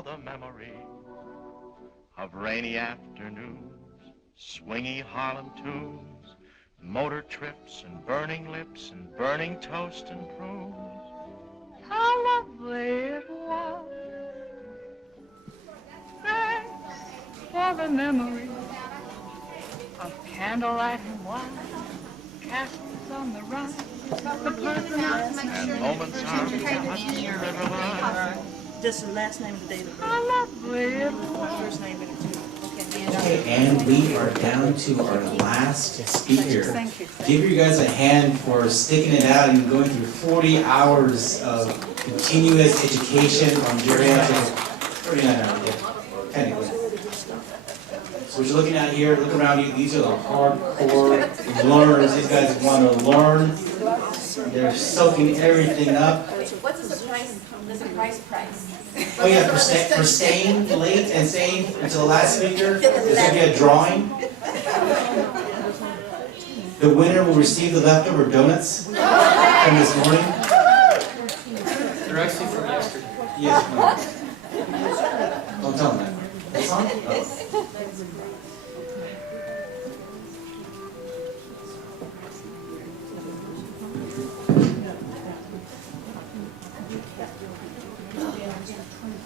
all the memory of rainy afternoons, swingy Harlem tunes, motor trips and burning lips and burning toast and prunes. How lovely it was. Thanks for the memory of candlelight and wine, castles on the Rhine, and moments on the Hudson River line. Just the last name of the day. How lovely it was. First name and two. Okay, and we are down to our last speaker. Give you guys a hand for sticking it out and going through 40 hours of continuous education on geriatrics. 39 hours, yeah. Anyway. So what you're looking at here, look around you, these are the hardcore learners. These guys want to learn. They're soaking everyththing up. What's the price? There's a price. Oh yeah, for staying late and staying until the last speaker, there's going to be a drawing. The winner will receive the leftover donuts from this morning. They're actually from yesterday. Yes, no. Don't tell them that. That song? Oh.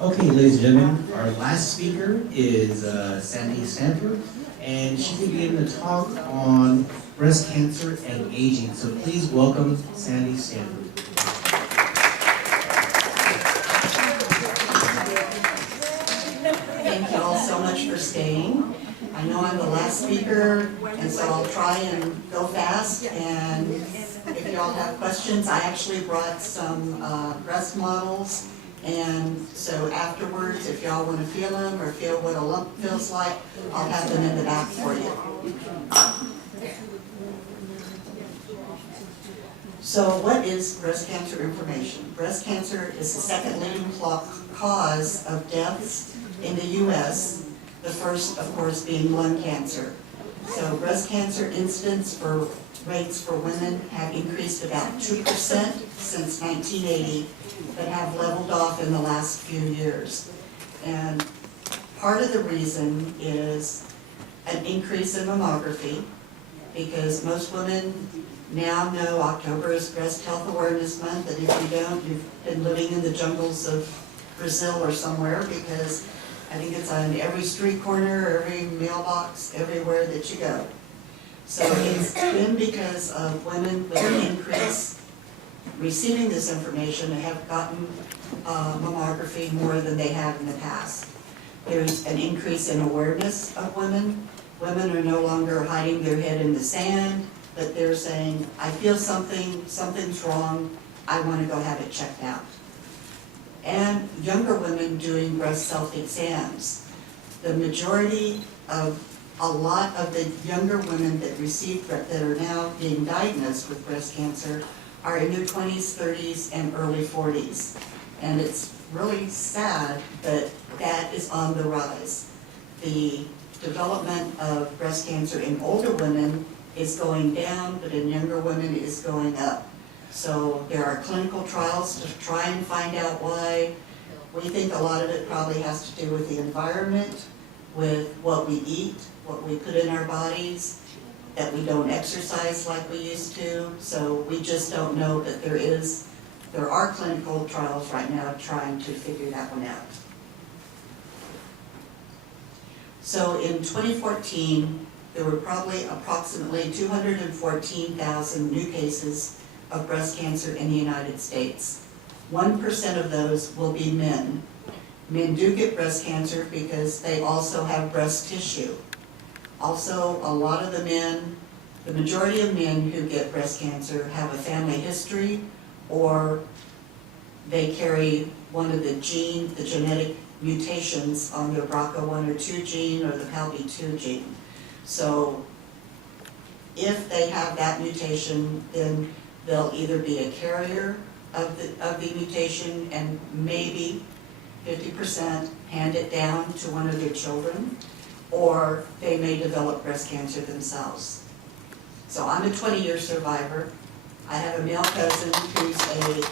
Okay, ladies and gentlemen, our last speaker is Sandi Stanford, and she's going to be giving a talk on breast cancer and aging. So please welcome Sandi Stanford. Thank you all so much for staying. I know I'm the last speaker, and so I'll try and go fast. And if you all have questions, I actually brought some breast models. And so afterwards, if y'all want to feel them or feel what a lump feels like, I'll have them in the back for you. So what is breast cancer information? Breast cancer is the second leading cause of deaths in the U.S., the first, of course, being lung cancer. So breast cancer incidence rates for women have increased about 2% since 1980, but have leveled off in the last few years. And part of the reason is an increase in mammography, because most women now know October is Breast Health Awareness Month, and if you don't, you've been living in the jungles of Brazil or somewhere, because I think it's on every street corner, every mailbox, everywhere that you go. So it's been because of women with an increase receiving this information and have gotten mammography more than they have in the past. There's an increase in awareness of women. Women are no longer hiding their head in the sand, but they're saying, I feel something's wrong, I want to go have it checked out. And younger women doing breast self-exams. The majority of a lot of the younger women that are now being diagnosed with breast cancer are in their 20s, 30s, and early 40s. And it's really sad that that is on the rise. The development of breast cancer in older women is going down, but in younger women is going up. So there are clinical trials to try and find out why. We think a lot of it probably has to do with the environment, with what we eat, what we put in our bodies, that we don't exercise like we used to. So we just don't know, but there are clinical trials right now trying to figure that one out. So in 2014, there were probably approximately 214,000 new cases of breast cancer in the United States. 1% of those will be men. Men do get breast cancer because they also have breast tissue. Also, a lot of the men The majority of men who get breast cancer have a family history, or they carry one of the genetic mutations on their BRCA1 or 2 gene or the PALB2 gene. So if they have that mutation, then they'll either be a carrier of the mutation and maybe 50% hand it down to one of their children, or they may develop breast cancer themselves. So I'm a 20-year survivor. I have a male cousin who's a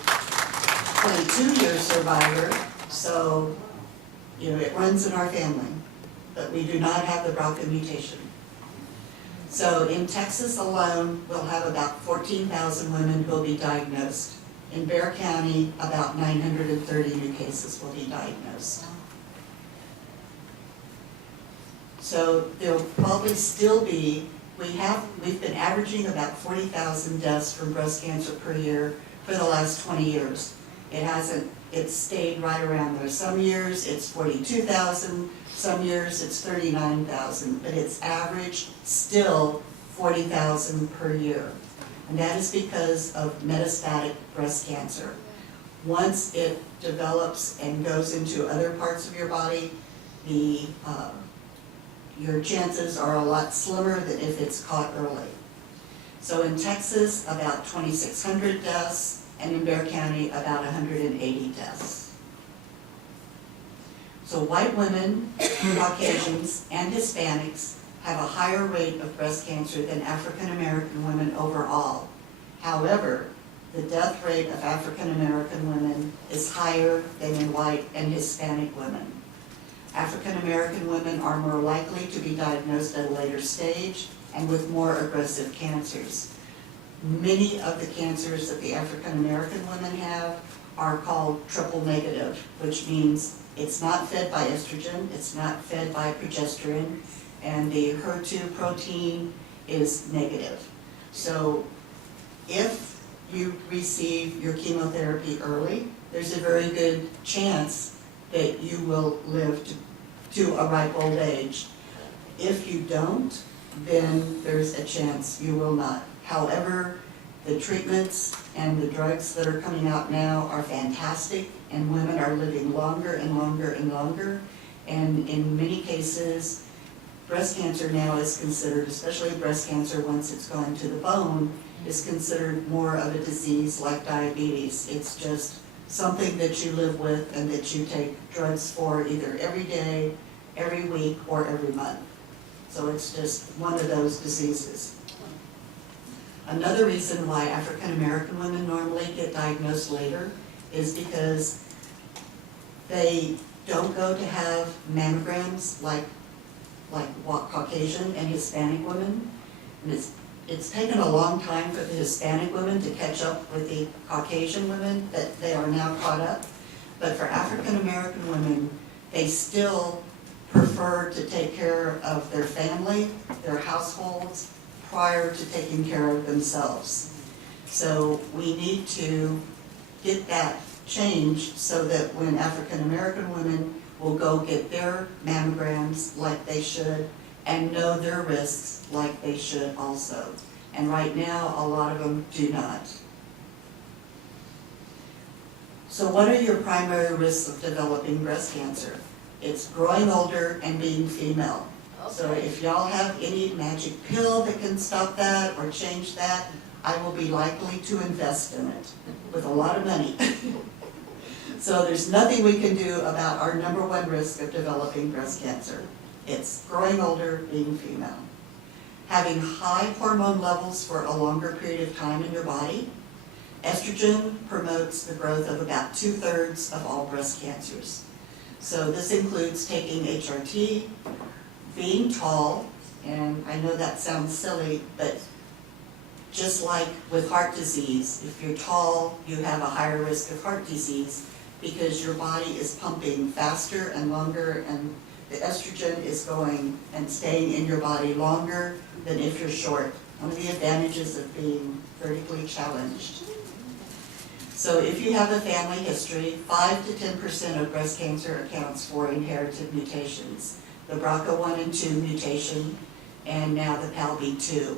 22-year survivor, so it runs in our family, but we do not have the BRCA mutation. So in Texas alone, we'll have about 14,000 women who will be diagnosed. In Bexar County, about 930 new cases will be diagnosed. So there'll probably still be, we've been averaging about 40,000 deaths from breast cancer per year for the last 20 years. It's stayed right around there. Some years it's 42,000, some years it's 39,000, but it's averaged still 40,000 per year. And that is because of metastatic breast cancer. Once it develops and goes into other parts of your body, your chances are a lot slimmer than if it's caught early. So in Texas, about 2,600 deaths, and in Bexar County, about 180 deaths. So white women, Caucasians, and Hispanics have a higher rate of breast cancer than African American women overall. However, the death rate of African American women is higher than in white and Hispanic women. African American women are more likely to be diagnosed at a later stage and with more aggressive cancers. Many of the cancers that the African American women have are called triple negative, which means it's not fed by estrogen, it's not fed by progesterone, and the HER2 protein is negative. So if you receive your chemotherapy early, there's a very good chance that you will live to a ripe old age. If you don't, then there's a chance you will not. However, the treatments and the drugs that are coming out now are fantastic, and women are living longer and longer and longer. And in many cases, breast cancer now is considered, especially breast cancer once it's gone to the bone, is considered more of a disease like diabetes. It's just something that you live with and that you take drugs for either every day, every week, or every month. So it's just one of those diseases. Another reason why African American women normally get diagnosed later is because they don't go to have mammograms like Caucasian and Hispanic women. And it's taken a long time for the Hispanic women to catch up with the Caucasian women, but they are now caught up. But for African American women, they still prefer to take care of their family, their households, prior to taking care of themselves. So we need to get that changed so that when African American women will go get their mammograms like they should and know their risks like they should also. And right now, a lot of them do not. So what are your primary risks of developing breast cancer? It's growing older and being female. So if y'all have any magic pill that can stop that or change that, I will be likely to invest in it with a lot of money. So there's nothing we can do about our #1 risk of developing breast cancer. It's growing older, being female. Having high hormone levels for a longer period of time in your body. Estrogen promotes the growth of about 2/3 of all breast cancers. So this includes taking HRT, being tall, and I know that sounds silly, but just like with heart disease, if you're tall, you have a higher risk of heart disease because your body is pumping faster and longer, and the estrogen is going and staying in your body longer than if you're short. One of the advantages of being vertically challenged. So if you have a family history, 5 to 10% of breast cancer accounts for inherited mutations. The BRCA1 and 2 mutation, and now the PALB2.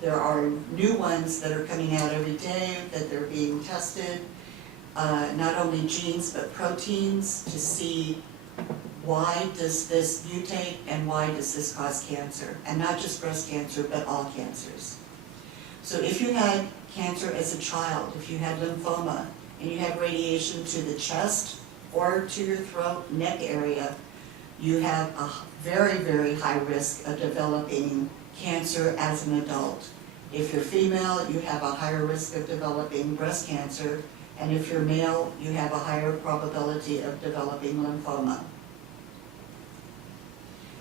There are new ones that are coming out every day that they're being tested, not only genes but proteins, to see why does this mutate and why does this cause cancer, and not just breast cancer but all cancers. So if you had cancer as a child, if you had lymphoma and you had radiation to the chest or to your throat, neck area, you have a very, very high risk of developing cancer as an adult. If you're female, you have a higher risk of developing breast cancer, and if you're male, you have a higher probability of developing lymphoma.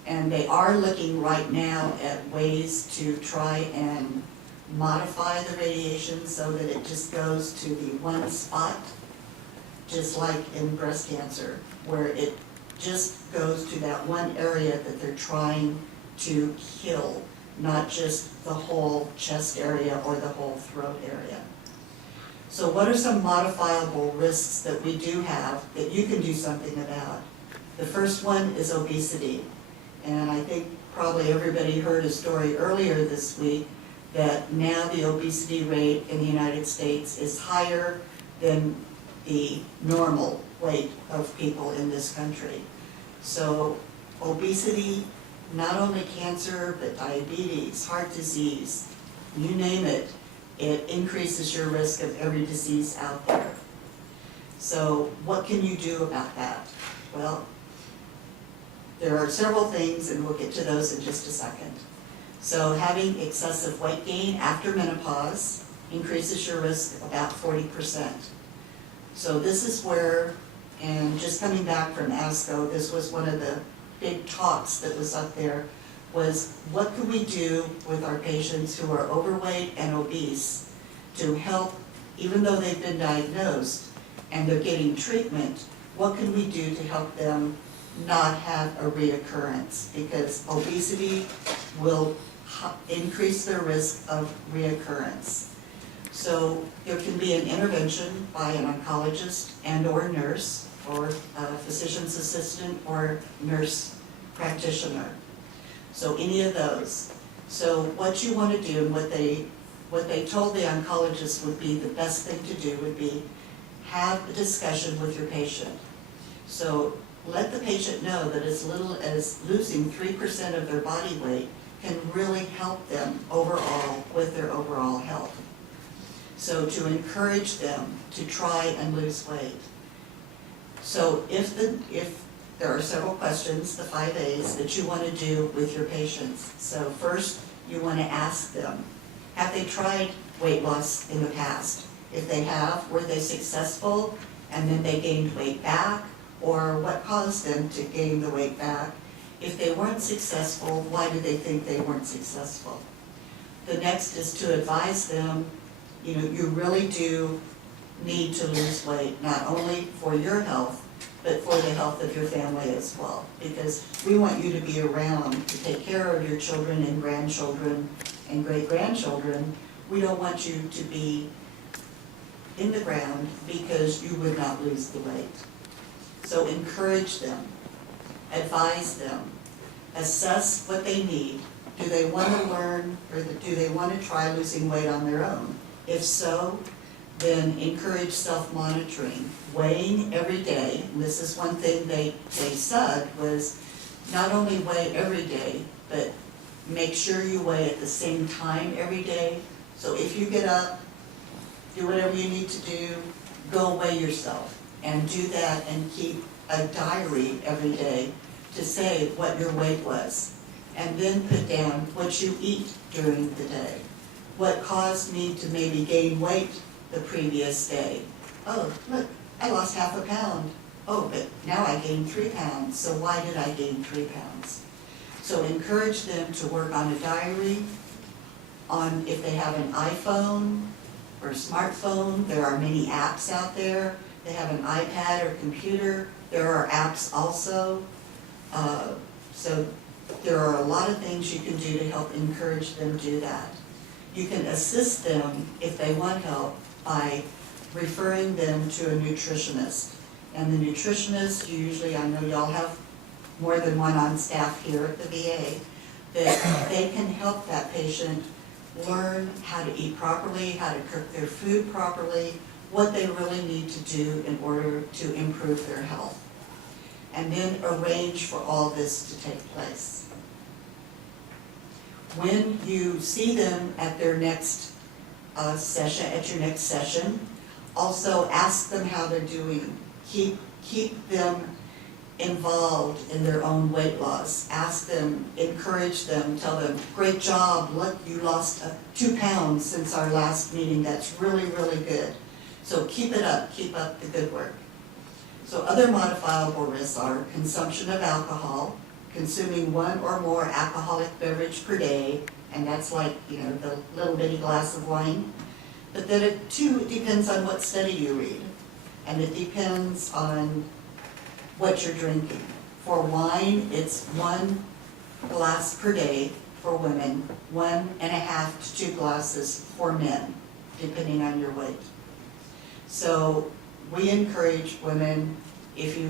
And they are looking right now at ways to try and modify the radiation so that it just goes to the one spot, just like in breast cancer, where it just goes to that one area that they're trying to kill, not just the whole chest area or the whole throat area. So what are some modifiable risks that we do have that you can do something about? The first one is obesity. And I think probably everybody heard a story earlier this week that now the obesity rate in the United States is higher than the normal weight of people in this country. So obesity, not only cancer, but diabetes, heart disease, you name it, it increases your risk of every disease out there. So what can you do about that? Well, there are several things, and we'll get to those in just a second. So having excessive weight gain after menopause increases your risk about 40%. So this is where, and just coming back from ASCO, this was one of the big talks that was up there, was what can we do with our patients who are overweight and obese to help, even though they've been diagnosed and they're getting treatment, what can we do to help them not have a reoccurrence? Because obesity will increase their risk of reoccurrence. So there can be an intervention by an oncologist and or nurse, or a physician's assistant or nurse practitioner. So any of those. So what you want to do, and what they told the oncologist would be the best thing to do would be have a discussion with your patient. So let the patient know that as little as losing 3% of their body weight can really help them overall with their overall health. So to encourage them to try and lose weight. So if there are several questions, the 5 A's, that you want to do with your patients. So first, you want to ask them, have they tried weight loss in the past? If they have, were they successful and then they gained weight back? Or what caused them to gain the weight back? If they weren't successful, why do they think they weren't successful? The next is to advise them, you know, you really do need to lose weight, not only for your health, but for the health of your family as well. Because we want you to be around to take care of your children and grandchildren and great-grandchildren. We don't want you to be in the ground because you would not lose the weight. So encourage them, advise them, assess what they need. Do they want to learn, or do they want to try losing weight on their own? If so, then encourage self-monitoring, weighing every day. And this is one thing they said was not only weigh every day, but make sure you weigh at the same time every day. So if you get up, do whatever you need to do, go weigh yourself. And do that and keep a diary every day to say what your weight was. And then put down what you eat during the day. What caused me to maybe gain weight the previous day? Oh, look, I lost half a pound. Oh, but now I gained 3 pounds. So why did I gain 3 pounds? So encourage them to work on a diary. On if they have an iPhone or smartphone, there are many apps out there. They have an iPad or computer, there are apps also. So there are a lot of things you can do to help encourage them to do that. You can assist them if they want help by referring them to a nutritionist. And the nutritionist, usually, I know y'all have more than one on staff here at the VA, that they can help that patient learn how to eat properly, how to cook their food properly, what they really need to do in order to improve their health. And then arrange for all this to take place. When you see them at their next your next session, also ask them how they're doing. Keep them involved in their own weight loss. Ask them, encourage them, tell them, great job, look, you lost 2 pounds since our last meeting. That's really, really good. So keep it up, keep up the good work. So other modifiable risks are consumption of alcohol, consuming 1 or more alcoholic beverage per day, and that's like, the little bitty glass of wine. But then it too depends on what study you read, and it depends on what you're drinking. For wine, it's 1 glass per day for women, 1.5 to 2 glasses for men, depending on your weight. So we encourage women, if you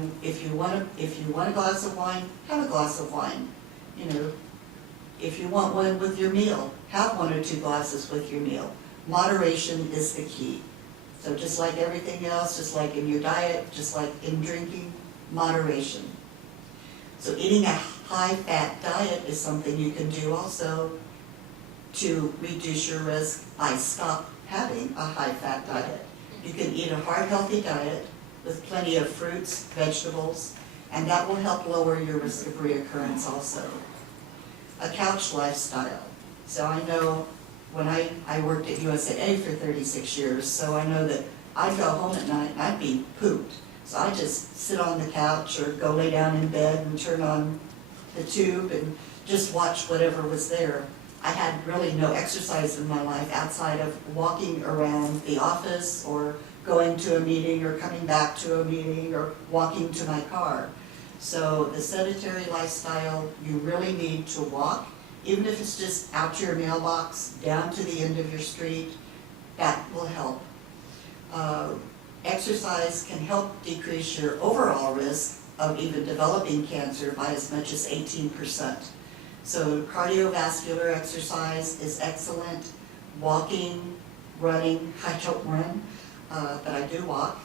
want a glass of wine, have a glass of wine. If you want one with your meal, have 1 or 2 glasses with your meal. Moderation is the key. So just like everything else, just like in your diet, just like in drinking, moderation. So eating a high-fat diet is something you can do also to reduce your risk by stop having a high-fat diet. You can eat a heart healthy diet with plenty of fruits, vegetables, and that will help lower your risk of reoccurrence also. A couch lifestyle. So I know when I worked at USAA for 36 years, so I know that I'd go home at night and I'd be pooped. So I'd just sit on the couch or go lay down in bed and turn on the tube and just watch whatever was there. I had really no exercise in my life outside of walking around the office or going to a meeting or coming back to a meeting or walking to my car. So the sedentary lifestyle, you really need to walk, even if it's just out to your mailbox, down to the end of your street, that will help. Exercise can help decrease your overall risk of even developing cancer by as much as 18%. So cardiovascular exercise is excellent. Walking, running, I don't run, but I do walk.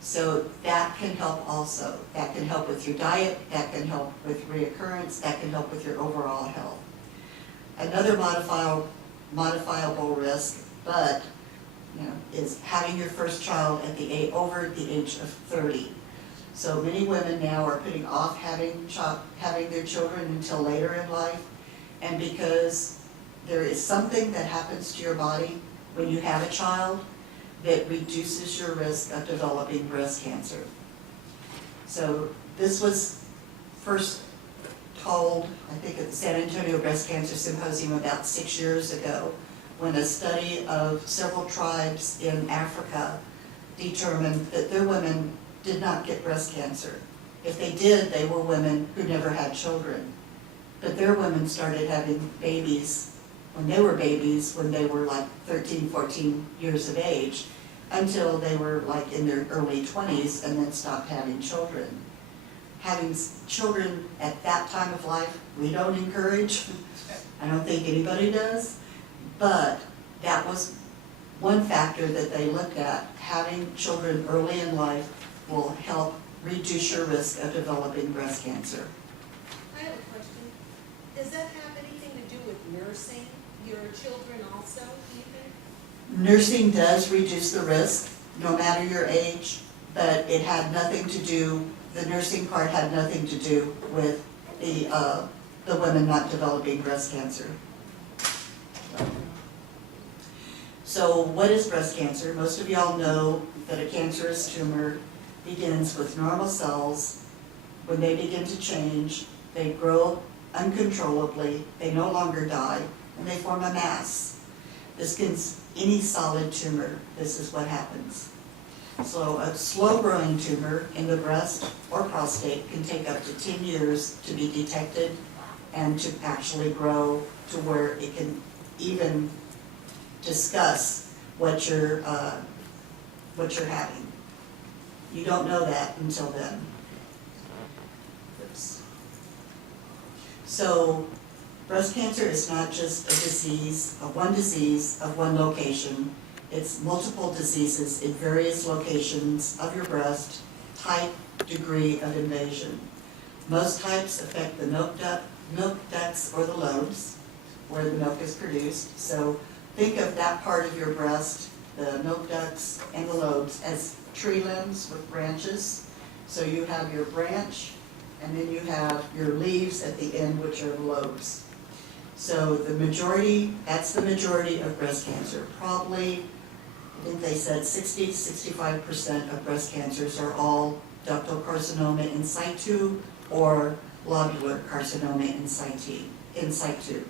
So that can help also. That can help with your diet, that can help with reoccurrence, that can help with your overall health. Another modifiable risk, but is having your first child at over the age of 30. So many women now are putting off having their children until later in life, and because there is something that happens to your body when you have a child that reduces your risk of developing breast cancer. So this was first told, I think, at the San Antonio Breast Cancer Symposium about 6 years ago, when a study of several tribes in Africa determined that their women did not get breast cancer. If they did, they were women who never had children. But their women started having babies when they were babies, when they were like 13, 14 years of age, until they were like in their early 20s and then stopped having children. Having children at that time of life, we don't encourage. I don't think anybody does. But that was one factor that they looked at. Having children early in life will help reduce your risk of developing breast cancer. I have a question. Does that have anything to do with nursing your children also, do you think? Nursing does reduce the risk, no matter your age, but it had nothing to do, the nursing part had nothing to do with the women not developing breast cancer. So what is breast cancer? Most of y'all know that a cancerous tumor begins with normal cells. When they begin to change, they grow uncontrollably, they no longer die, and they form a mass. This can, any solid tumor, this is what happens. So a slow-growing tumor in the breast or prostate can take up to 10 years to be detected and to actually grow to where it can even discuss what you're having. You don't know that until then. Oops. So Breast cancer is not just a disease, one disease of one location. It's multiple diseases in various locations of your breast, type, degree of invasion. Most types affect the milk ducts or the lobes, where the milk is produced. So think of that part of your breast, the milk ducts and the lobes, as tree limbs with branches. So you have your branch, and then you have your leaves at the end, which are the lobes. So the majority, that's the majority of breast cancer. Probably, I think they said 60 to 65% of breast cancers are all ductal carcinoma in situ or lobular carcinoma in situ.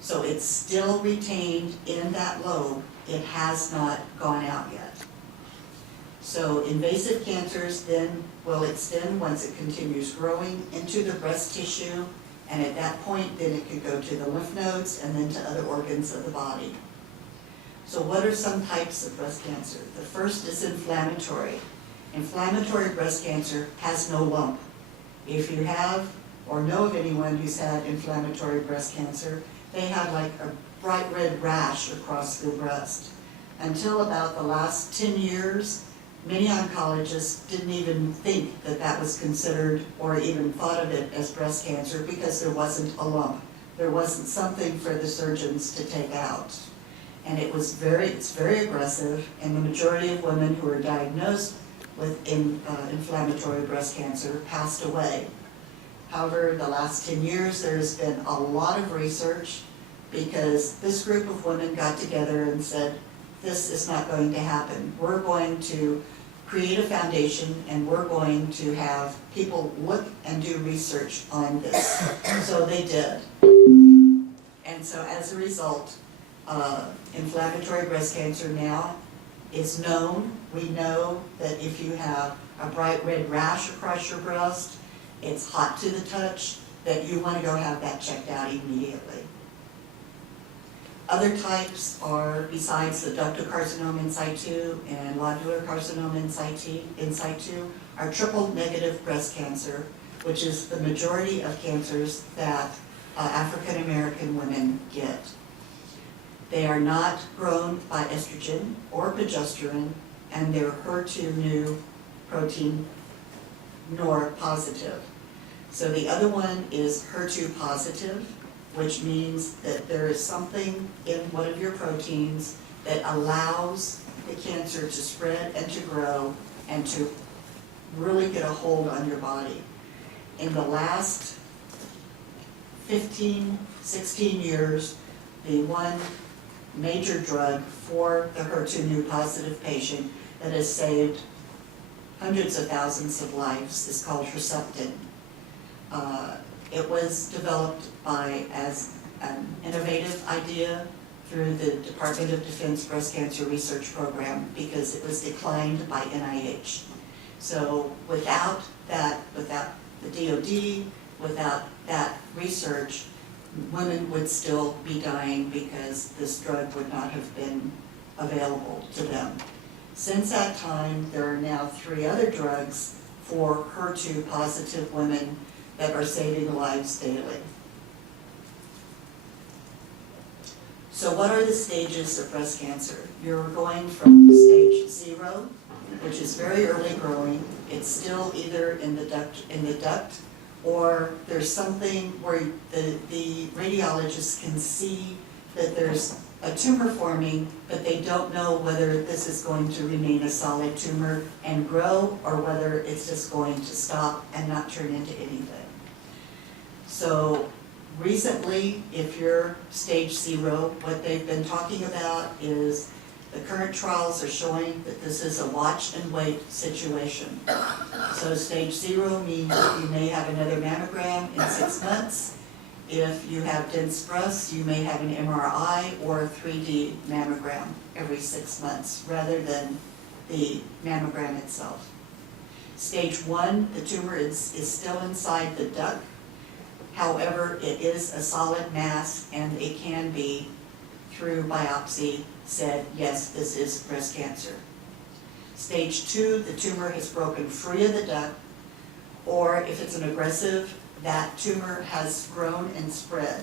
So it's still retained in that lobe. It has not gone out yet. So invasive cancers then will extend once it continues growing into the breast tissue, and at that point then it could go to the lymph nodes and then to other organs of the body. So what are some types of breast cancer? The first is inflammatory. Inflammatory breast cancer has no lump. If you have or know of anyone who's had inflammatory breast cancer, they have like a bright red rash across their breast. Until about the last 10 years, many oncologists didn't even think that that was considered or even thought of it as breast cancer because there wasn't a lump. There wasn't something for the surgeons to take out. And it's very aggressive, and the majority of women who are diagnosed with inflammatory breast cancer passed away. However, the last 10 years, there's been a lot of research because this group of women got together and said, this is not going to happen. We're going to create a foundation, and we're going to have people look and do research on this. So they did. And so as a result, inflammatory breast cancer now is known. We know that if you have a bright red rash across your breast, it's hot to the touch, that you want to go have that checked out immediately. Other types are, besides the ductal carcinoma in situ and lobular carcinoma in situ, are triple negative breast cancer, which is the majority of cancers that African American women get. They are not grown by estrogen or progesterone, and they're HER2 new protein nor positive. So the other one is HER2 positive, which means that there is something in one of your proteins that allows the cancer to spread and to grow and to really get a hold on your body. In the last 15, 16 years, the one major drug for the HER2 new positive patient that has saved hundreds of thousands of lives is called Herceptin. It was developed as an innovative idea through the Department of Defense Breast Cancer Research Program because it was declined by NIH. So without the DoD, without that research, women would still be dying because this drug would not have been available to them. Since that time, there are now 3 other drugs for HER2 positive women that are saving lives daily. So what are the stages of breast cancer? You're going from stage 0, which is very early growing. It's still either in the duct, or there's something where the radiologist can see that there's a tumor forming, but they don't know whether this is going to remain a solid tumor and grow, or whether it's just going to stop and not turn into anything. So recently, if you're stage 0, what they've been talking about is the current trials are showing that this is a watch and wait situation. So stage 0 means you may have another mammogram in 6 months. If you have dense breasts, you may have an MRI or a 3D mammogram every 6 months rather than the mammogram itself. Stage 1, the tumor is still inside the duct. However, it is a solid mass, and it can be, through biopsy, said, yes, this is breast cancer. Stage 2, the tumor has broken free of the duct, or if it's an aggressive, that tumor has grown and spread.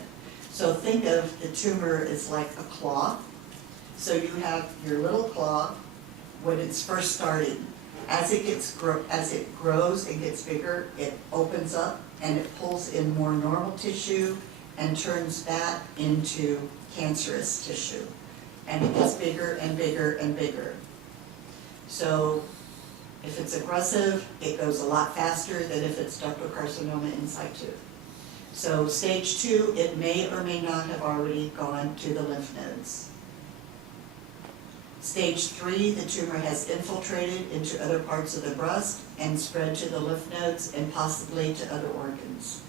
So think of the tumor as like a claw. So you have your little claw when it's first starting. As it grows and gets bigger, it opens up and it pulls in more normal tissue and turns that into cancerous tissue. And it gets bigger and bigger and bigger. So if it's aggressive, it goes a lot faster than if it's ductal carcinoma in situ. So stage 2, it may or may not have already gone to the lymph nodes. Stage 3, the tumor has infiltrated into other parts of the breast and spread to the lymph nodes and possibly to other organs.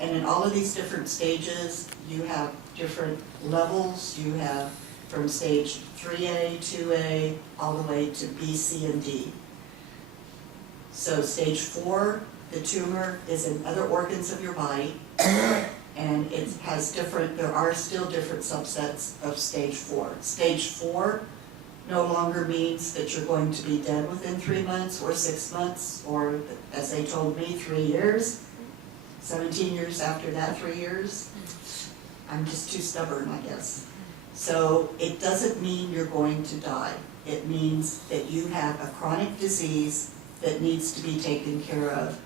And in all of these different stages, you have different levels. You have from stage 3A, 2A, all the way to B, C, and D. So stage 4, the tumor is in other organs of your body, and it has there are still different subsets of stage 4. Stage 4 no longer means that you're going to be dead within 3 months or 6 months, or as they told me, 3 years. 17 years after that, 3 years. I'm just too stubborn, I guess. So it doesn't mean you're going to die. It means that you have a chronic disease that needs to be taken care of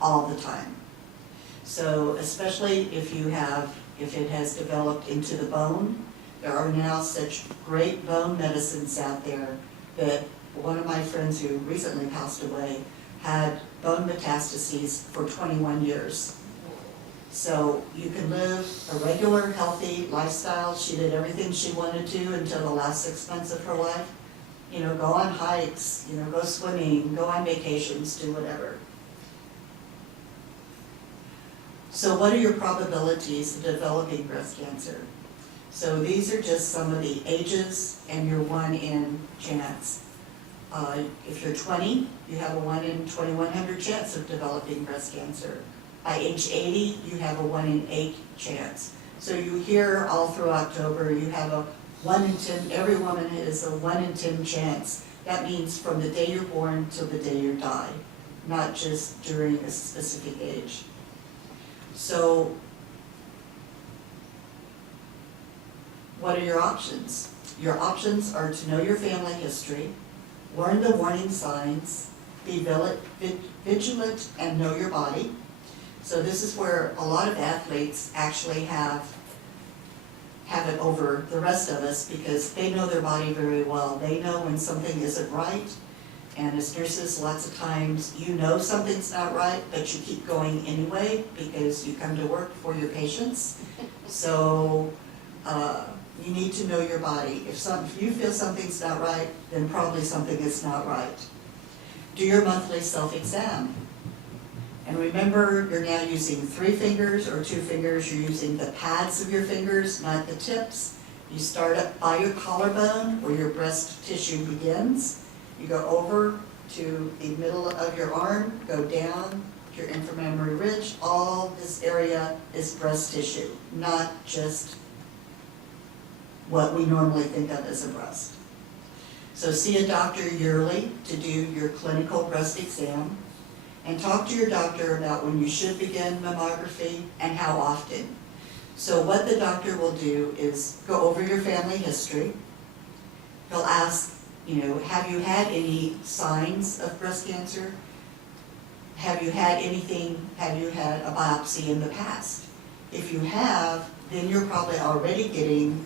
all the time. So especially if it has developed into the bone, there are now such great bone medicines out there that one of my friends who recently passed away had bone metastases for 21 years. So you can live a regular, healthy lifestyle. She did everything she wanted to until the last 6 months of her life. You know, go on hikes, you know, go swimming, go on vacations, do whatever. So what are your probabilities of developing breast cancer? So these are just some of the ages and your 1 in chance. If you're 20, you have a 1 in 2,100 chance of developing breast cancer. By age 80, you have a 1 in 8 chance. So you hear all through October, you have a 1 in 10, every woman has a 1 in 10 chance. That means from the day you're born till the day you die, not just during a specific age. So what are your options? Your options are to know your family history, learn the warning signs, be vigilant, and know your body. So this is where a lot of athletes actually have it over the rest of us because they know their body very well. They know when something isn't right. And as nurses, lots of times you know something's not right, but you keep going anyway because you come to work for your patients. So you need to know your body. If you feel something's not right, then probably something is not right. Do your monthly self-exam. And remember, you're now using 3 fingers or 2 fingers. You're using the pads of your fingers, not the tips. You start up by your collarbone where your breast tissue begins. You go over to the middle of your arm, go down to your inframammary ridge. All this area is breast tissue, not just what we normally think of as a breast. So see a doctor yearly to do your clinical breast exam. And talk to your doctor about when you should begin mammography and how often. So what the doctor will do is go over your family history. He'll ask, you know, have you had any signs of breast cancer? Have you had a biopsy in the past? If you have, then you're probably already getting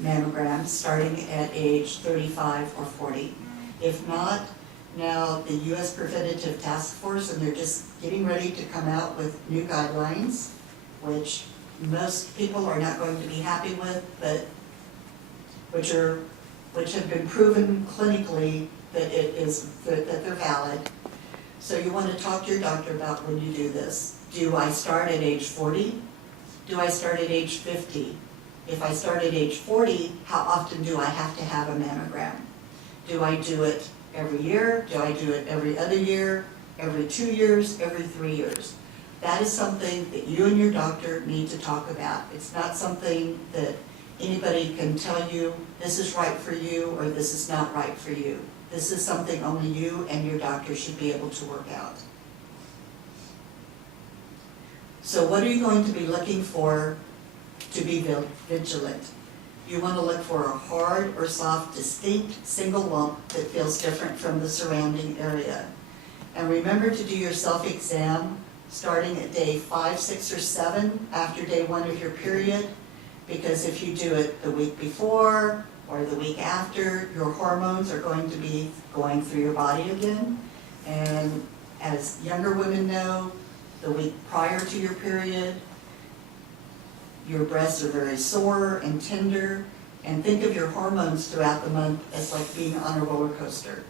mammograms starting at age 35 or 40. If not, now the U.S. Preventative Task Force, and they're just getting ready to come out with new guidelines, which most people are not going to be happy with, but which have been proven clinically that they're valid. So you want to talk to your doctor about when you do this. Do I start at age 40? Do I start at age 50? If I start at age 40, how often do I have to have a mammogram? Do I do it every year? Do I do it every other year, every 2 years, every 3 years? That is something that you and your doctor need to talk about. It's not something that anybody can tell you, this is right for you or this is not right for you. This is something only you and your doctor should be able to work out. So what are you going to be looking for to be vigilant. You want to look for a hard or soft, distinct single lump that feels different from the surrounding area. And remember to do your self-exam starting at day 5, 6, or 7 after day 1 of your period, because if you do it the week before or the week after, your hormones are going to be going through your body again. And as younger women know, the week prior to your period, your breasts are very sore and tender, and think of your hormones throughout the month as like being on a roller coaster.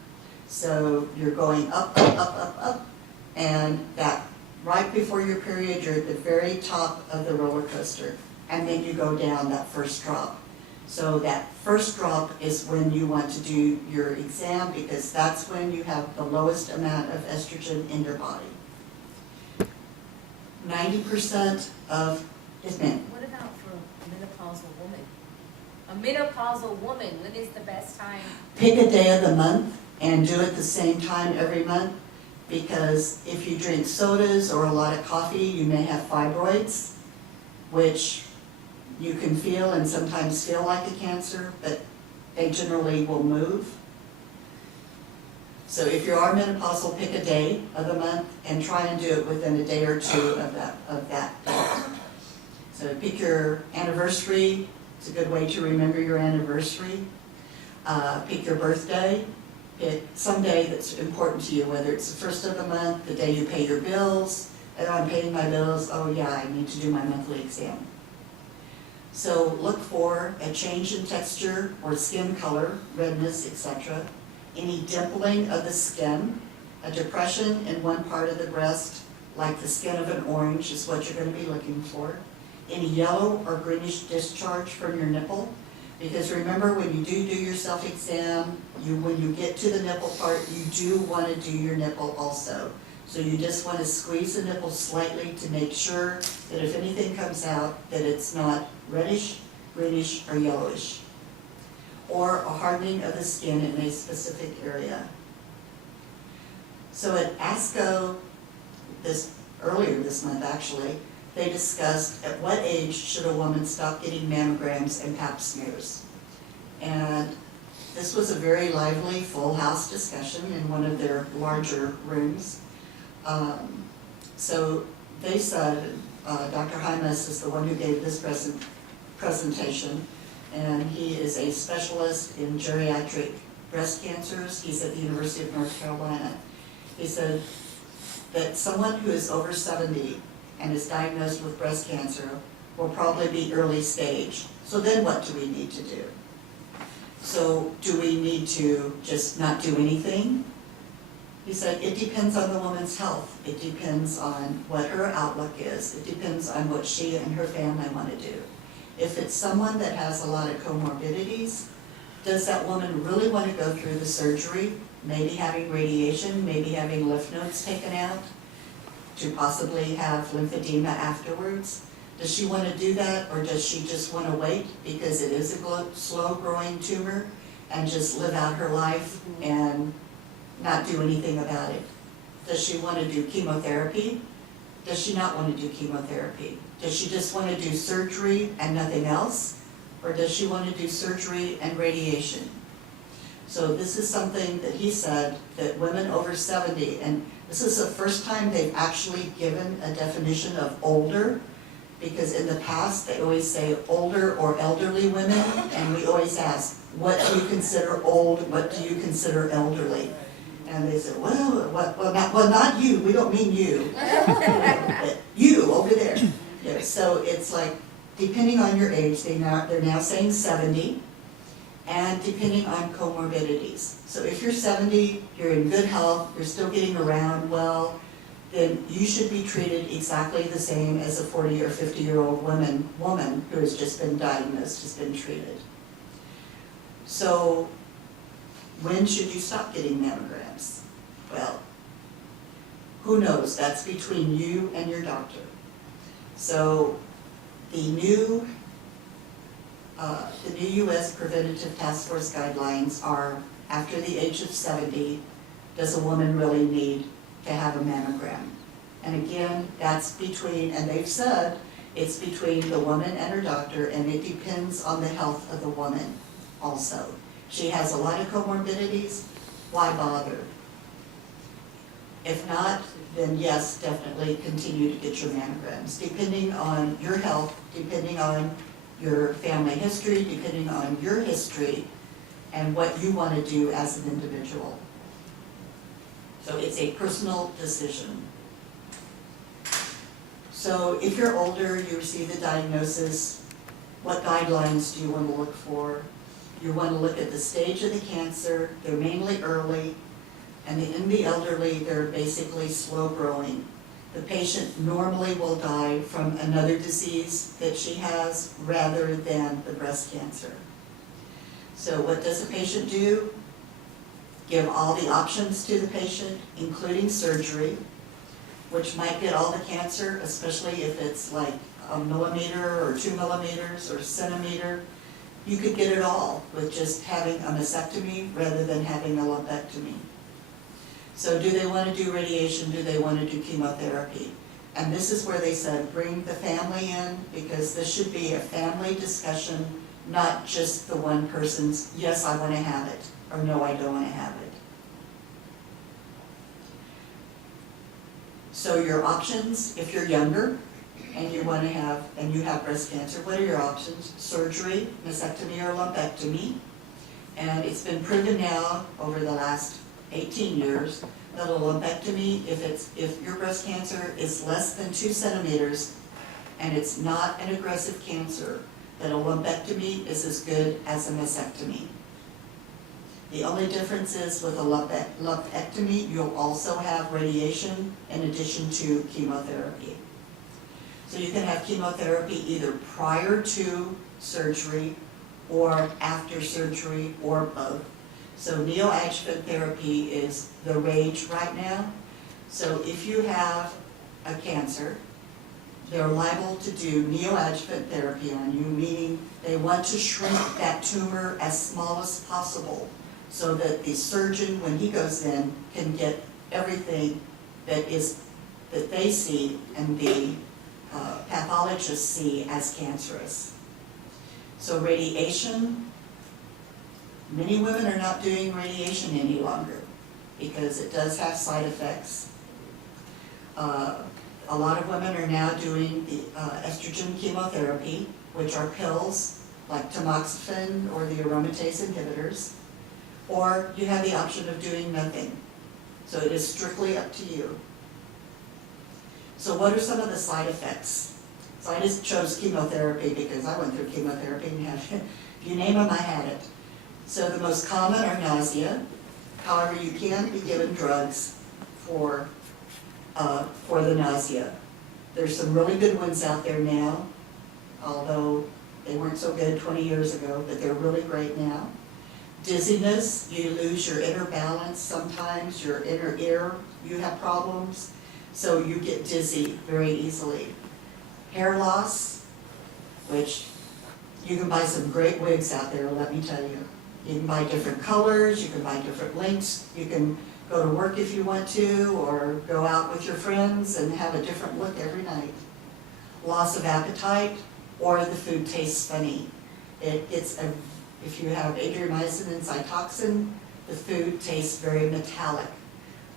So you're going up, up, up, up, up, and that right before your period, you're at the very top of the roller coaster, and then you go down that first drop. So that first drop is when you want to do your exam, because that's when you have the lowest amount of estrogen in your body. 90% of is men. What about for a menopausal woman? A menopausal woman, when is the best time? Pick a day of the month and do it the same time every month, because if you drink sodas or a lot of coffee, you may have fibroids, which you can feel and sometimes feel like a cancer, but they generally will move. So if you are menopausal, pick a day of the month and try and do it within a day or two of that date. So pick your anniversary. It's a good way to remember your anniversary. Pick your birthday. Pick some day that's important to you, whether it's the first of the month, the day you pay your bills. Oh, I'm paying my bills. Oh yeah, I need to do my monthly exam. So look for a change in texture or skin color, redness, etc. Any dimpling of the skin, a depression in one part of the breast, like the skin of an orange, is what you're going to be looking for. Any yellow or greenish discharge from your nipple, because remember, when you do your self-exam, when you get to the nipple part, you do want to do your nipple also. So you just want to squeeze the nipple slightly to make sure that if anything comes out, that it's not reddish, greenish, or yellowish. Or a hardening of the skin in a specific area. So at ASCO, earlier this month actually, they discussed at what age should a woman stop getting mammograms and pap smears. And this was a very lively, full house discussion in one of their larger rooms. So they said, Dr. Hymas is the one who gave this presentation, and he is a specialist in geriatric breast cancers. He's at the University of North Carolina. He said that someone who is over 70 and is diagnosed with breast cancer will probably be early stage. So then what do we need to do? So do we need to just not do anything? He said it depends on the woman's health. It depends on what her outlook is. It depends on what she and her family want to do. If it's someone that has a lot of comorbidities, does that woman really want to go through the surgery, maybe having radiation, maybe having lymph nodes taken out, to possibly have lymphedema afterwards? Does she want to do that, or does she just want to wait because it is a slow-growing tumor and just live out her life and not do anything about it? Does she want to do chemotherapy? Does she not want to do chemotherapy? Does she just want to do surgery and nothing else? Or does she want to do surgery and radiation? So this is something that he said that women over 70, and this is the first time they've actually given a definition of older, because in the past they always say older or elderly women, and we always ask, what do you consider old, what do you consider elderly? And they said, well, not you, we don't mean you, but you over there. Yeah, so it's like, depending on your age, they're now saying 70, and depending on comorbidities. So if you're 70, you're in good health, you're still getting around well, then you should be treated exactly the same as a 40 or 50-year-old woman who has just been diagnosed, has been treated. So when should you stop getting mammograms? Well, who knows? That's between you and your doctor. So the new U.S. Preventative Task Force guidelines are, after the age of 70, does a woman really need to have a mammogram? And again, that's between, and they've said, It's between the woman and her doctor, and it depends on the health of the woman also. She has a lot of comorbidities, why bother? If not, then yes, definitely continue to get your mammograms, depending on your health, depending on your family history, depending on your history, and what you want to do as an individual. So it's a personal decision. So if you're older, you receive the diagnosis, what guidelines do you want to look for? You want to look at the stage of the cancer. They're mainly early, and in the elderly, they're basically slow growing. The patient normally will die from another disease that she has rather than the breast cancer. So what does the patient do? Give all the options to the patient, including surgery, which might get all the cancer, especially if it's like a millimeter or 2 millimeters or centimeter. You could get it all with just having a mastectomy rather than having a lumpectomy. So do they want to do radiation? Do they want to do chemotherapy? And this is where they said, bring the family in, because this should be a family discussion, not just the one person's, yes, I want to have it, or no, I don't want to have it. So your options, if you're younger and you want to have, and you have breast cancer, what are your options? Surgery, mastectomy, or lumpectomy. And it's been proven now over the last 18 years that a lumpectomy, if your breast cancer is less than 2 centimeters and it's not an aggressive cancer, that a lumpectomy is as good as a mastectomy. The only difference is with a lumpectomy, you'll also have radiation in addition to chemotherapy. So you can have chemotherapy either prior to surgery or after surgery or both. So neoadjuvant therapy is the rage right now. So if you have a cancer, they're liable to do neoadjuvant therapy on you, meaning they want to shrink that tumor as small as possible so that the surgeon, when he goes in, can get everything that they see and the pathologists see as cancerous. So radiation, many women are not doing radiation any longer because it does have side effects. A lot of women are now doing the estrogen chemotherapy, which are pills like tamoxifen or the aromatase inhibitors, or you have the option of doing nothing. So it is strictly up to you. So what are some of the side effects? So I just chose chemotherapy because I went through chemotherapy and had it. If you name them, I had it. So the most common are nausea. However, you can be given drugs for the nausea. There's some really good ones out there now, although they weren't so good 20 years ago, but they're really great now. Dizziness, you lose your inner balance sometimes, your inner ear, you have problems, so you get dizzy very easily. Hair loss, which you can buy some great wigs out there, let me tell you. You can buy different colors, you can buy different lengths, you can go to work if you want to, or go out with your friends and have a different look every night. Loss of appetite, or the food tastes funny. If you have adriamycin and cytoxin, the food tastes very metallic.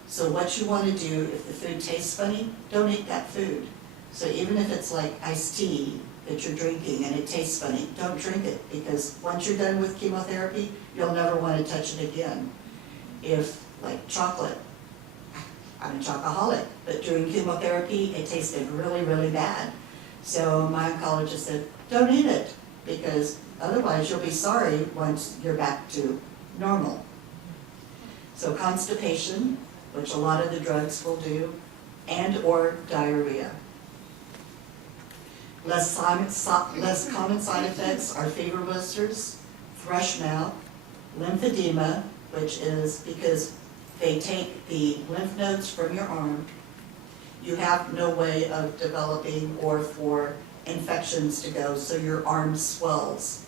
So what you want to do, if the food tastes funny, don't eat that food. So even if it's like iced tea that you're drinking and it tastes funny, don't drink it, because once you're done with chemotherapy, you'll never want to touch it again. If, like chocolate, I'm a chocoholic, but during chemotherapy, it tasted really, really bad. So my oncologist said, don't eat it, because otherwise you'll be sorry once you're back to normal. So constipation, which a lot of the drugs will do, and or diarrhea. Less common side effects are fever blisters, thrush mouth, lymphedema, which is because they take the lymph nodes from your arm. You have no way of developing or for infections to go, so your arm swells.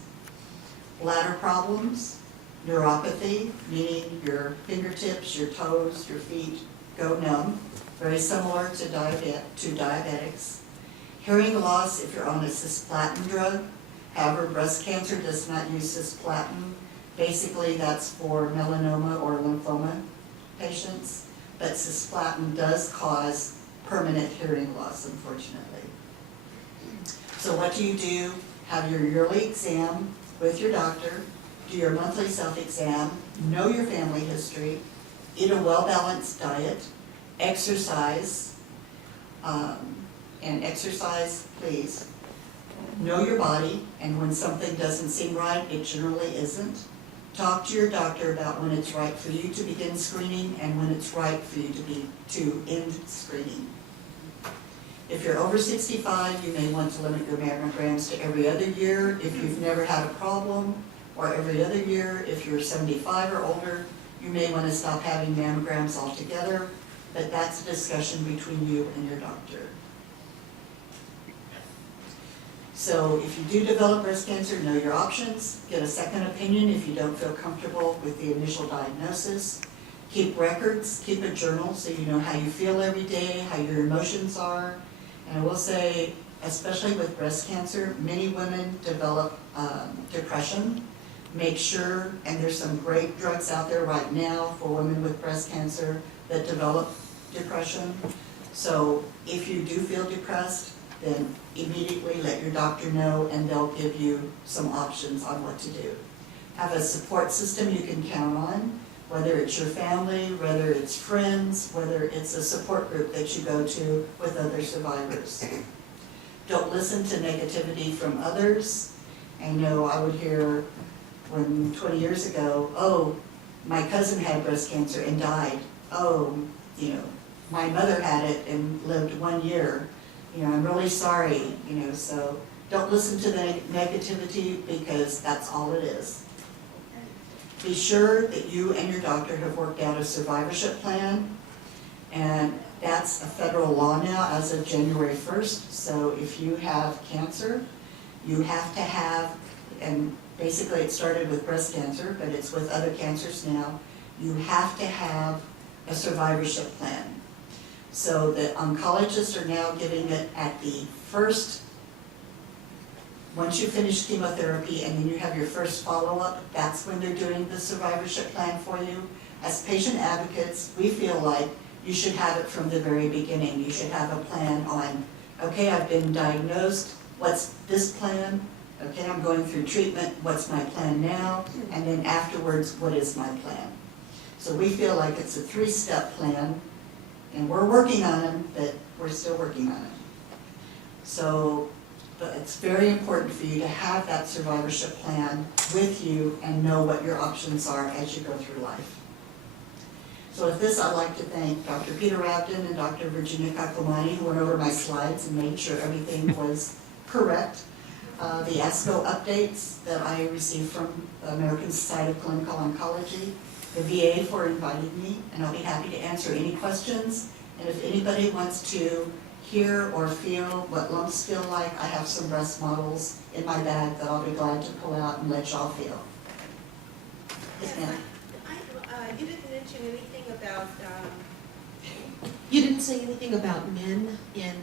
Bladder problems, neuropathy, meaning your fingertips, your toes, your feet go numb, very similar to diabetics. Hearing loss if you're on a cisplatin drug. However, breast cancer does not use cisplatin. Basically, that's for melanoma or lymphoma patients, but cisplatin does cause permanent hearing loss, unfortunately. So what do? Have your yearly exam with your doctor, do your monthly self-exam, know your family history, eat a well-balanced diet, exercise, and exercise, please. Know your body, and when something doesn't seem right, it generally isn't. Talk to your doctor about when it's right for you to begin screening and when it's right for you to end screening. If you're over 65, you may want to limit your mammograms to every other year if you've never had a problem, or every other year if you're 75 or older. You may want to stop having mammograms altogether, but that's a discussion between you and your doctor. So if you do develop breast cancer, know your options. Get a second opinion if you don't feel comfortable with the initial diagnosis. Keep records, keep a journal so you know how you feel every day, how your emotions are. And I will say, especially with breast cancer, many women develop depression. Make sure, and there's some great drugs out there right now for women with breast cancer that develop depression. So if you do feel depressed, then immediately let your doctor know and they'll give you some options on what to do. Have a support system you can count on, whether it's your family, whether it's friends, whether it's a support group that you go to with other survivors. Don't listen to negativity from others. I know I would hear 20 years ago, oh, my cousin had breast cancer and died. Oh, my mother had it and lived 1 year. I'm really sorry, so don't listen to the negativity because that's all it is. Be sure that you and your doctor have worked out a survivorship plan, and that's a federal law now as of January 1st. So if you have cancer, you have to have, and basically it started with breast cancer, but it's with other cancers now, you have to have a survivorship plan. So the oncologists are now giving it at the first, once you finish chemotherapy and then you have your first follow-up, that's when they're doing the survivorship plan for you. As patient advocates, we feel like you should have it from the very beginning. You should have a plan on, okay, I've been diagnosed, what's this plan? Okay, I'm going through treatment, what's my plan now? And then afterwards, what is my plan? So we feel like it's a 3-step plan. And we're working on them, but we're still working on it. So, but it's very important for you to have that survivorship plan with you and know what your options are as you go through life. So with this, I'd like to thank Dr. Peter Rabden and Dr. Virginia Kakumani, who went over my slides and made sure everything was correct. The ASCO updates that I received from the American Society of Clinical Oncology, the VA for inviting me, and I'll be happy to answer any questions. And if anybody wants to hear or feel what lumps feel like, I have some breast models in my bag that I'll be glad to pull out and let y'all feel. Yes, ma'am. You didn't mention anything about, You didn't say anything about men in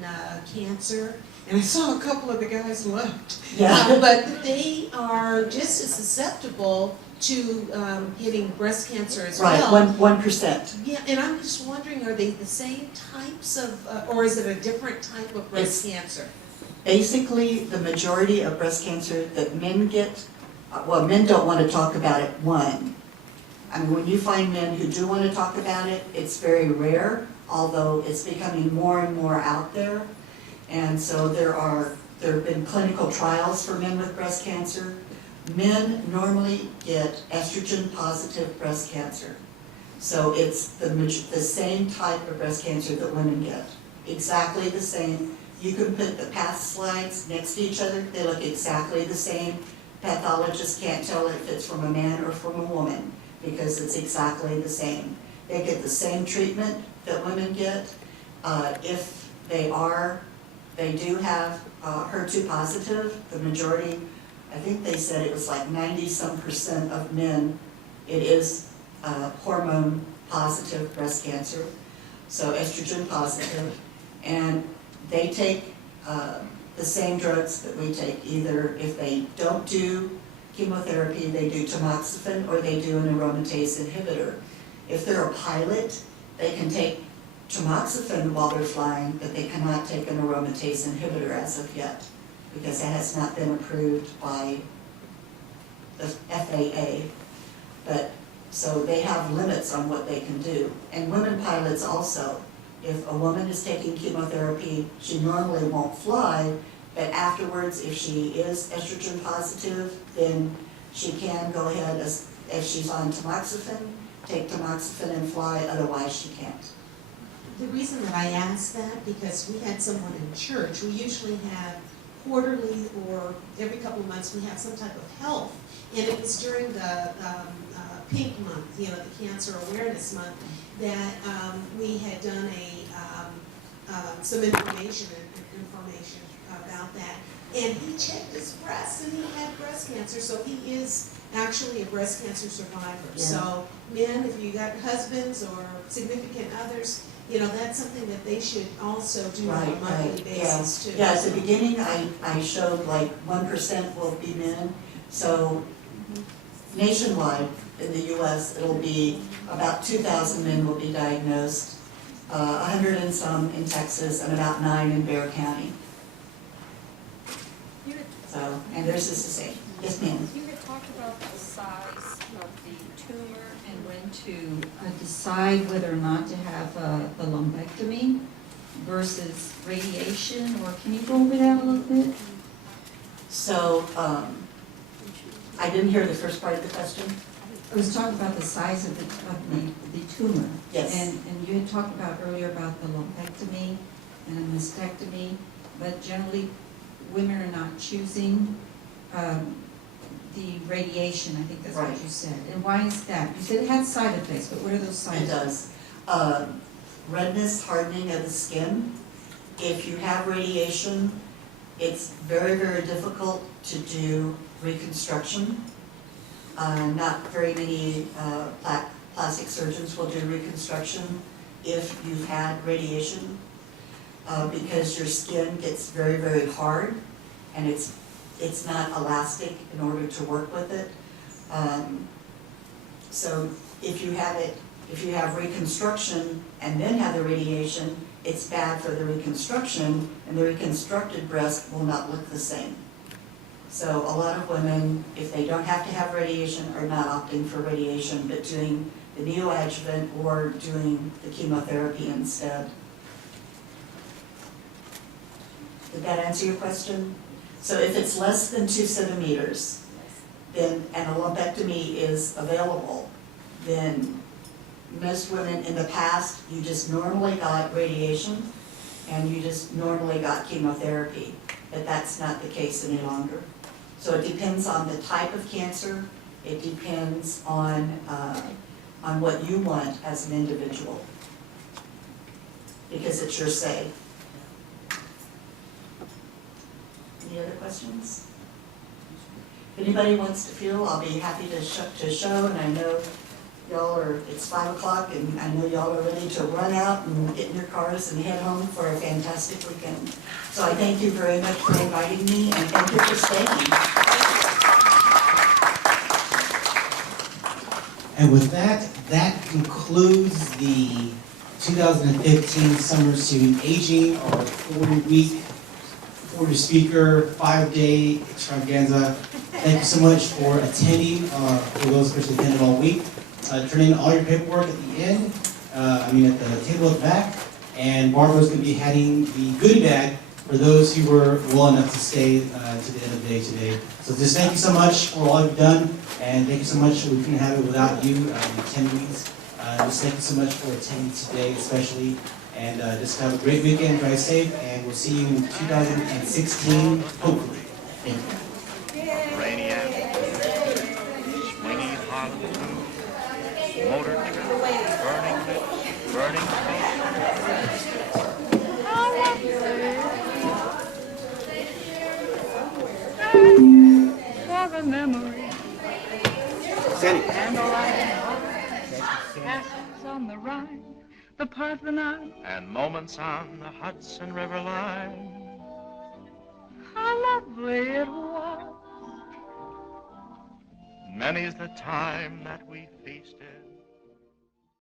cancer, and I saw a couple of the guys left. Yeah. But they are just as susceptible to getting breast cancer as well. Right, 1%. Yeah, and I'm just wondering, are they the same types of, or is it a different type of breast cancer? Basically, the majority of breast cancer that men get, well, men don't want to talk about it, one. I mean, when you find men who do want to talk about it, it's very rare, although it's becoming more and more out there. And so there have been clinical trials for men with breast cancer. Men normally get estrogen-positive breast cancer. So it's the same type of breast cancer that women get. Exactly the same. You can put the past slides next to each other. They look exactly the same. Pathologists can't tell if it's from a man or from a woman because it's exactly the same. They get the same treatment that women get. If they do have HER2 positive, the majority, I think they said it was like 90-some% of men, it is hormone positive breast cancer, so estrogen positive, and they take the same drugs that we take. Either if they don't do chemotherapy, they do tamoxifen, or they do an aromatase inhibitor. If they're a pilot, they can take tamoxifen while they're flying, but they cannot take an aromatase inhibitor as of yet, because it has not been approved by the FAA. But, so they have limits on what they can do. And women pilots also. If a woman is taking chemotherapy, she normally won't fly, but afterwards, if she is estrogen positive, then she can go ahead, if she's on tamoxifen, take tamoxifen and fly, otherwise she can't. The reason that I asked that, because we had someone in church, we usually have quarterly or every couple of months, we have some type of health. And it was during the pink month, you know, the cancer awareness month, that we had done some information about that. And he checked his breast and he had breast cancer, so he is actually a breast cancer survivor. Yeah. So men, if you got husbands or significant others, you know, that's something that they should also do on a monthly basis too. Yeah, at the beginning, I showed like 1% will be men. So nationwide in the US, it'll be about 2,000 men will be diagnosed, 100 and some in Texas, and about 9 in Bexar County. So, and theirs is the same. Yes, ma'am. You had talked about the size of the tumor and when to decide whether or not to have the lumpectomy versus radiation, or can you go over that a little bit? So, I didn't hear the first part of the question. I was talking about the size of the tumor. Yes. And you had talked about earlier about the lumpectomy and a mastectomy, but generally women are not choosing the radiation. I think that's Right. what you said. And why is that? You said it had side effects, but what are those side It effects? does. Redness, hardening of the skin. If you have radiation, it's very, very difficult to do reconstruction. Not very many plastic surgeons will do reconstruction if you've had radiation, because your skin gets very, very hard, and it's not elastic in order to work with it. So if you have reconstruction and then have the radiation, it's bad for the reconstruction, and the reconstructed breast will not look the same. So a lot of women, if they don't have to have radiation, are not opting for radiation, but doing the neoadjuvant or doing the chemotherapy instead. Did that answer your question? So if it's less than 2 centimeters, then, and a lumpectomy is available, then most women in the past, you just normally got radiation and you just normally got chemotherapy, but that's not the case any longer. So it depends on the type of cancer, it depends on what you want as an individual, because it's your say. Any other questions? If anybody wants to feel, I'll be happy to show, and I know y'all are, it's 5 o'clock, and I know y'all are ready to run out and get in your cars and head home for a fantastic weekend. So I thank you very much for inviting me, and thank you for staying. And with that, that concludes the 2015 Summer Student Aging, our 40-week, 40-speaker, 5-day extravaganza. Thank you so much for attending, for those especially attended all week. Turn in all your paperwork at the end, at the table at the back, and Barbara's going to be handing the goodie bag for those who were well enough to stay to the end of the day today. So just thank you so much for all you've done, and thank you so much. We couldn't have it without you, the attendees. Just thank you so much for attending today, especially, and just have a great weekend, drive safe, and we'll see you in 2016, hopefully. Thank you. Rainy afternoon, swingy Harlem tunes, motor traffic, burning lips, burning For the memory Sandi. and the light passes on the Rhine, the Parthenon. and moments on the Hudson River line. how lovely it was. Many's the time that we feasted